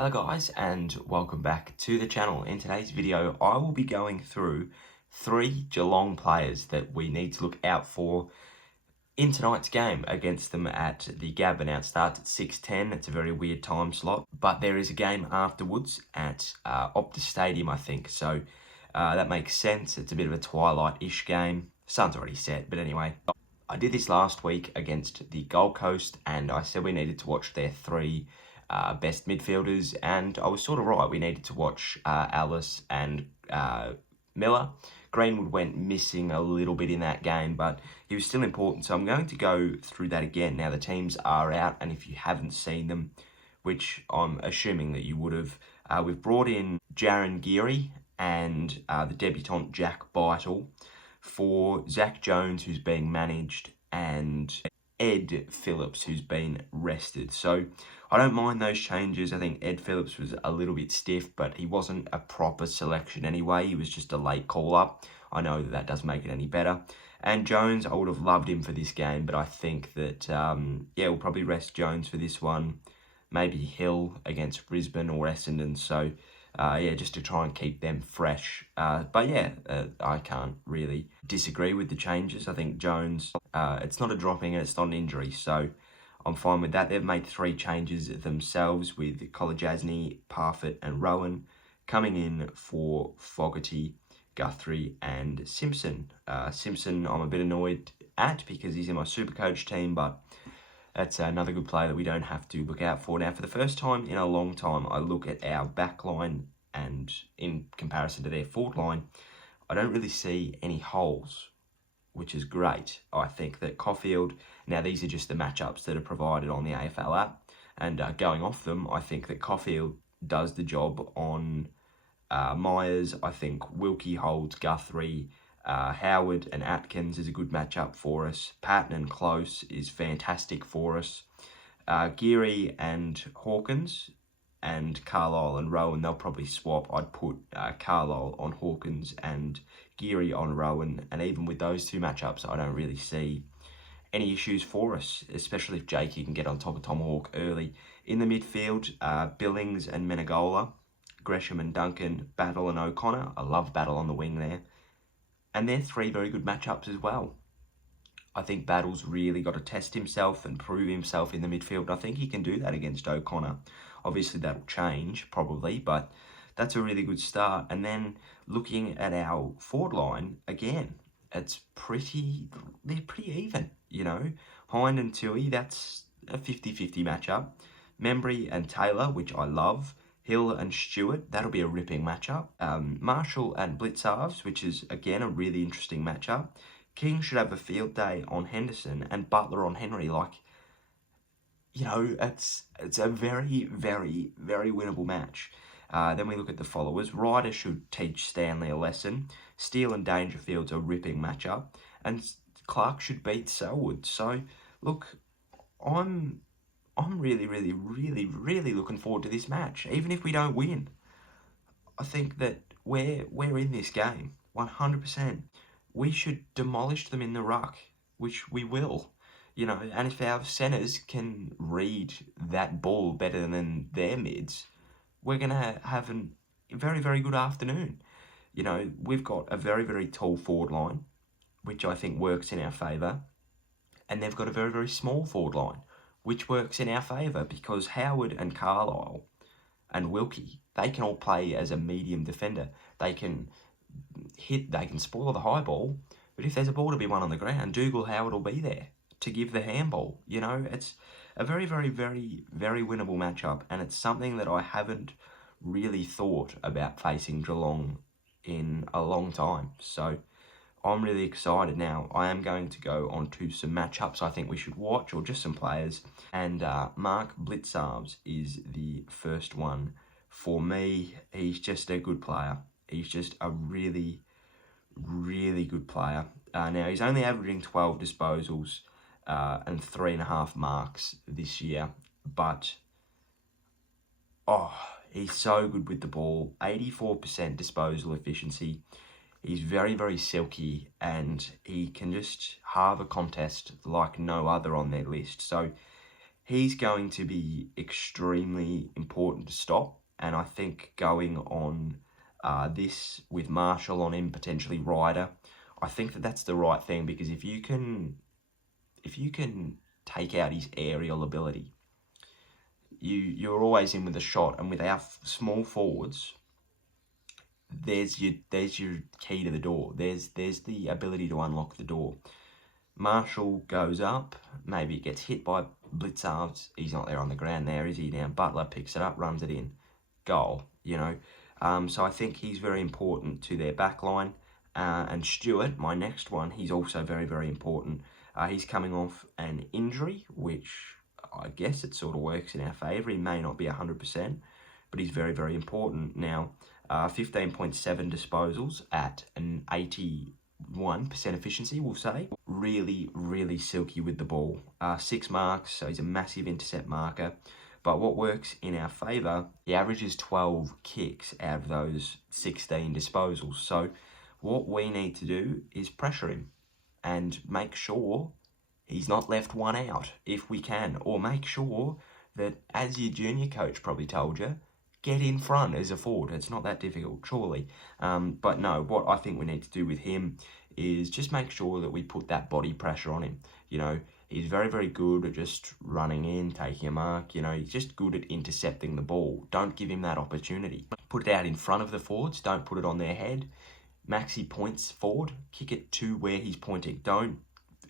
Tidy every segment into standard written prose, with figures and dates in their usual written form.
Hello guys and welcome back to the channel. In today's video I will be going through 3 Geelong players that we need to look out for in tonight's game against them at the Gabba. Now it starts at 6:10, it's a very weird time slot, but there is a game afterwards at Optus Stadium I think, so that makes sense. It's a bit of a twilight-ish game. Sun's already set, but anyway. I did this last week against the Gold Coast and I said we needed to watch their 3 best midfielders, and I was sort of right. We needed to watch Alice and Miller. Greenwood went missing a little bit in that game, but he was still important, so I'm going to go through that again. Now the teams are out, and if you haven't seen them, which I'm assuming that you would have, we've brought in Jaron Geary and the debutant Jack Beitel for Zach Jones, who's being managed, and Ed Phillips, who's been rested. So I don't mind those changes. I think Ed Phillips was a little bit stiff, but he wasn't a proper selection anyway. He was just a late call-up. I know that doesn't make it any better. And Jones, I would have loved him for this game, but I think that, we'll probably rest Jones for this one. Maybe Hill against Brisbane or Essendon. So, just to try and keep them fresh. I can't really disagree with the changes. I think Jones, it's not a dropping and it's not an injury, so I'm fine with that. They've made 3 changes themselves with Kolajasny, Parfitt and Rowan coming in for Fogarty, Guthrie and Simpson. Simpson I'm a bit annoyed at because he's in my Supercoach team, but that's another good player that we don't have to look out for. Now, for the first time in a long time, I look at our back line, and in comparison to their forward line, I don't really see any holes, which is great. I think that Caulfield, now these are just the matchups that are provided on the AFL app, and going off them, I think that Caulfield does the job on Myers. I think Wilkie holds Guthrie. Howard and Atkins is a good matchup for us. Patton and Close is fantastic for us. Geary and Hawkins and Carlisle and Rowan, they'll probably swap. I'd put Carlisle on Hawkins and Geary on Rowan, and even with those 2 matchups, I don't really see any issues for us, especially if Jakey can get on top of Tomahawk early. In the midfield, Billings and Menegola, Gresham and Duncan, Battle and O'Connor. I love Battle on the wing there. And they're 3 very good matchups as well. I think Battle's really got to test himself and prove himself in the midfield. I think he can do that against O'Connor. Obviously, that'll change, probably, but that's a really good start. And then looking at our forward line, again, they're pretty even, you know. Hind and Tui, that's a 50-50 matchup. Membry and Taylor, which I love. Hill and Stewart, that'll be a ripping matchup. Marshall and Blitzarves, which is, again, a really interesting matchup. King should have a field day on Henderson and Butler on Henry. Like, you know, it's a very, very, very winnable match. Then we look at the followers. Ryder should teach Stanley a lesson. Steele and Dangerfield's a ripping matchup. And Clark should beat Selwood. So, look, I'm really, really, really, really looking forward to this match. Even if we don't win, I think that we're in this game, 100%. We should demolish them in the ruck, which we will. You know, and if our centres can read that ball better than their mids, we're going to have a very, very good afternoon. You know, we've got a very, very tall forward line, which I think works in our favour. And they've got a very, very small forward line, which works in our favour because Howard and Carlisle and Wilkie, they can all play as a medium defender. They can spoil the high ball, but if there's a ball to be won on the ground, Dougal Howard will be there to give the handball. You know, it's a very, very, very, very winnable matchup, and it's something that I haven't really thought about facing Geelong in a long time. So I'm really excited now. I am going to go on to some matchups I think we should watch, or just some players. And Mark Blitzarves is the first one for me. He's just a good player. He's just a really, really good player. Now, he's only averaging 12 disposals and 3.5 marks this year. But, he's so good with the ball. 84% disposal efficiency. He's very, very silky, and he can just halve a contest like no other on their list. So he's going to be extremely important to stop. And I think going on this with Marshall on him, potentially Ryder, I think that that's the right thing, because if you can take out his aerial ability, you're always in with a shot. And with our small forwards, there's your key to the door. There's the ability to unlock the door. Marshall goes up, maybe it gets hit by Blitzarves. He's not there on the ground there, is he? Now Butler picks it up, runs it in, goal. So I think he's very important to their back line. And Stewart, my next one, he's also very, very important. He's coming off an injury, which I guess it sort of works in our favour. He may not be 100%, but he's very, very important. Now, 15.7 disposals at an 81% efficiency, we'll say. Really, really silky with the ball. 6 marks, so he's a massive intercept marker. But what works in our favour, he averages 12 kicks out of those 16 disposals. So what we need to do is pressure him and make sure he's not left one out if we can. Or make sure that, as your junior coach probably told you, get in front as a forward. It's not that difficult, surely. But no, what I think we need to do with him is just make sure that we put that body pressure on him. He's very, very good at just running in, taking a mark. He's just good at intercepting the ball. Don't give him that opportunity. Put it out in front of the forwards. Don't put it on their head. Maxi points forward. Kick it to where he's pointing. Don't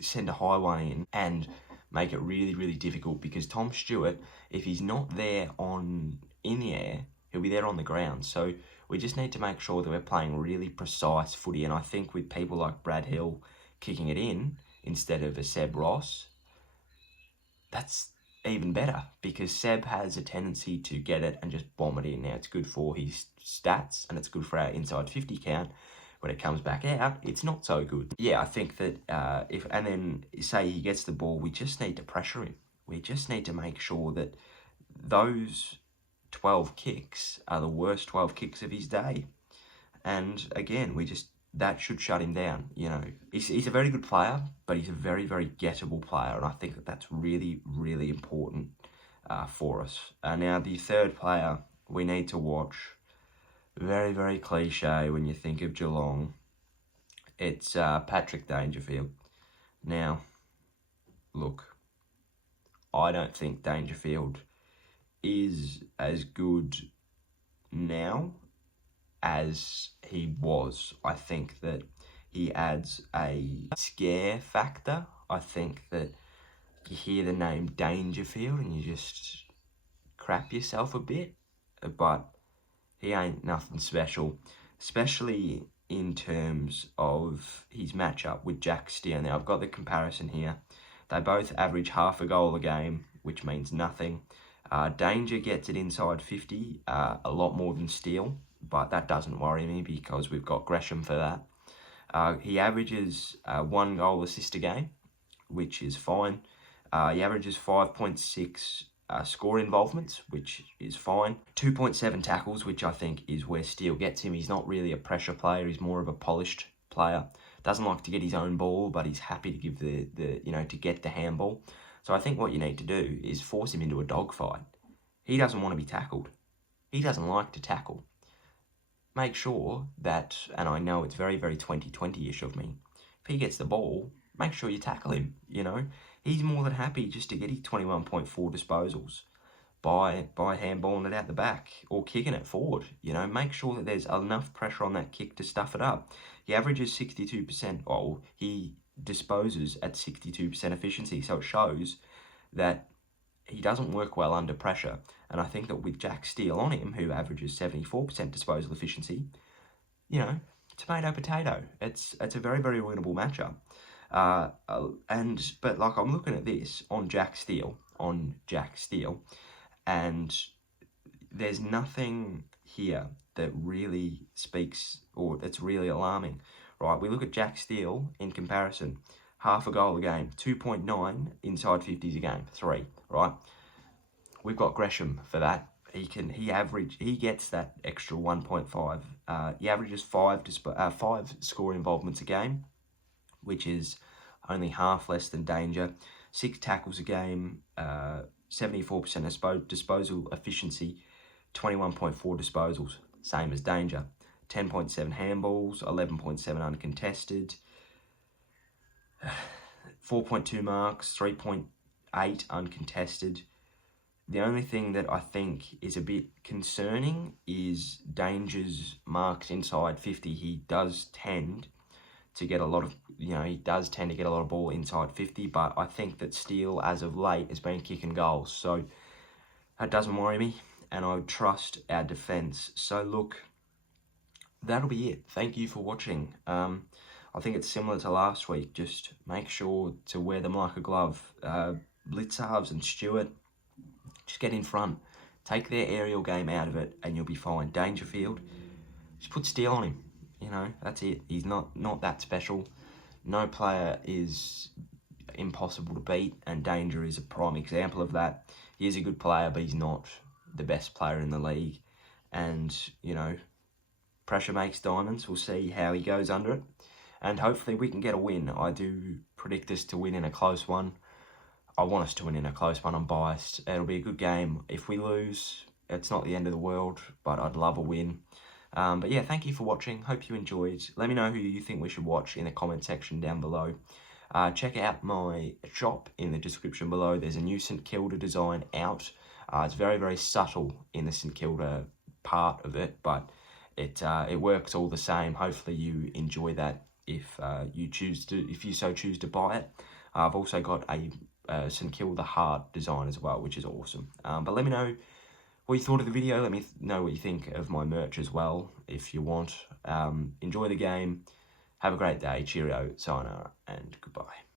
send a high one in and make it really, really difficult, because Tom Stewart, if he's not there in the air, he'll be there on the ground. So we just need to make sure that we're playing really precise footy. And I think with people like Brad Hill kicking it in instead of a Seb Ross, that's even better, because Seb has a tendency to get it and just bomb it in. Now, it's good for his stats and it's good for our inside 50 count. When it comes back out, it's not so good. Yeah, I think that and then say he gets the ball, we just need to pressure him. We just need to make sure that those 12 kicks are the worst 12 kicks of his day. And again, that should shut him down. He's a very good player, but he's a very, very gettable player. And I think that that's really, really important for us. Now, the third player we need to watch, very, very cliche when you think of Geelong, it's Patrick Dangerfield. Now, look, I don't think Dangerfield is as good now as he was. I think that he adds a scare factor. I think that you hear the name Dangerfield and you just crap yourself a bit, but he ain't nothing special, especially in terms of his matchup with Jack Steele. Now, I've got the comparison here. They both average half a goal a game, which means nothing. Danger gets it inside 50, a lot more than Steele, but that doesn't worry me because we've got Gresham for that. He averages 1 goal assist a game, which is fine. He averages 5.6 score involvements, which is fine. 2.7 tackles, which I think is where Steele gets him. He's not really a pressure player. He's more of a polished player. Doesn't like to get his own ball, but he's happy to give to get the handball. So I think what you need to do is force him into a dogfight. He doesn't want to be tackled. He doesn't like to tackle. Make sure that, and I know it's very, very 2020-ish of me, if he gets the ball, make sure you tackle him, He's more than happy just to get his 21.4 disposals by handballing it out the back or kicking it forward. Make sure that there's enough pressure on that kick to stuff it up. He averages 62%. Oh, he disposes at 62% efficiency. So it shows that he doesn't work well under pressure. And I think that with Jack Steele on him, who averages 74% disposal efficiency, tomato potato. It's a very, very winnable matchup. But like I'm looking at this on Jack Steele, and there's nothing here that really speaks or that's really alarming, right? We look at Jack Steele in comparison, half a goal a game, 2.9 inside 50s a game, 3, right? We've got Gresham for that. He gets that extra 1.5. He averages 5 score involvements a game, which is only half less than Danger. 6 tackles a game, 74% disposal efficiency, 21.4 disposals, same as Danger. 10.7 handballs, 11.7 uncontested, 4.2 marks, 3.8 uncontested. The only thing that I think is a bit concerning is Danger's marks inside 50. He does tend to get a lot of, ball inside 50, but I think that Steele, as of late, has been kicking goals. So that doesn't worry me, and I would trust our defence. So look, that'll be it. Thank you for watching. I think it's similar to last week. Just make sure to wear them like a glove. Blitzarves and Stewart, just get in front. Take their aerial game out of it, and you'll be fine. Dangerfield, just put Steele on him. That's it. He's not that special. No player is impossible to beat, and Danger is a prime example of that. He is a good player, but he's not the best player in the league. And, pressure makes diamonds. We'll see how he goes under it. And hopefully we can get a win. I do predict us to win in a close one. I want us to win in a close one. I'm biased. It'll be a good game. If we lose, it's not the end of the world, but I'd love a win. But yeah, thank you for watching. Hope you enjoyed. Let me know who you think we should watch in the comment section down below. Check out my shop in the description below. There's a new St Kilda design out. It's very, very subtle in the St Kilda part of it, but it works all the same. Hopefully you enjoy that if you so choose to buy it. I've also got a St Kilda heart design as well, which is awesome. But let me know what you thought of the video. Let me know what you think of my merch as well, if you want. Enjoy the game. Have a great day. Cheerio, sayonara, and goodbye.